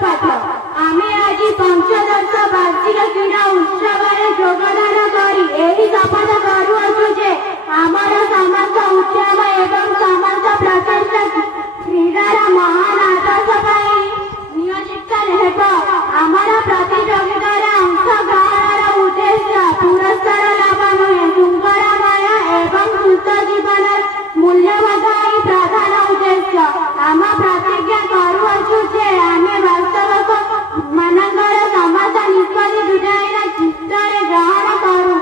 पाठ आमे आज पंचदश वार्षिक क्रीड़ा उत्सव योगदान करी यही शपथ करुअछु जे आमर समस्त उद्यम एवं समस्त प्रचेष्टा क्रीडार महान आदर्श पाई नियोजित हेब। आमर प्रतियोगितार अंशग्रहणर उद्देश्य पुरस्कार लाभ नुहे सुंदरमय एवं सुस्थ जीवन मूल्यबोधाई प्रधान उद्देश्य। आम प्रतिज्ञा करुअछु जे आमे वास्तविक मानकर समस्त निष्पत्ति जुटाई चित्तरे ग्रहण करू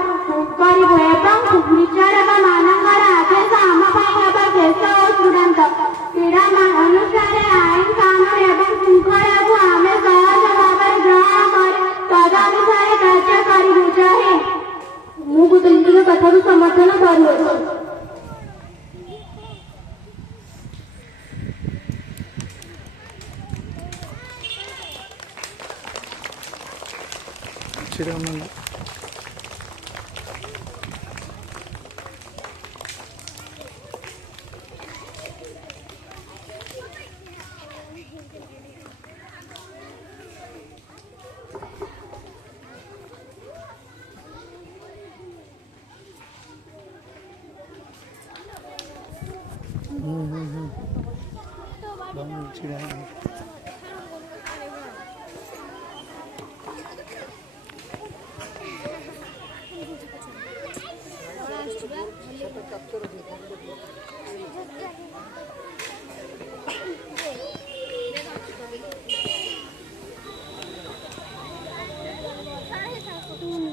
एवं विचारक मानकर आदेश आम हेब शेष और चूड़ांत। क्रीड़ा अनुसार आईन कानून एवं श्रृंखला को आमे सहज भाव ग्रहण कर तदनुसार कार्य करू। जय हिंद। मुझे कथा को समर्थन करुअछु।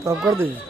तो कर दीजिए।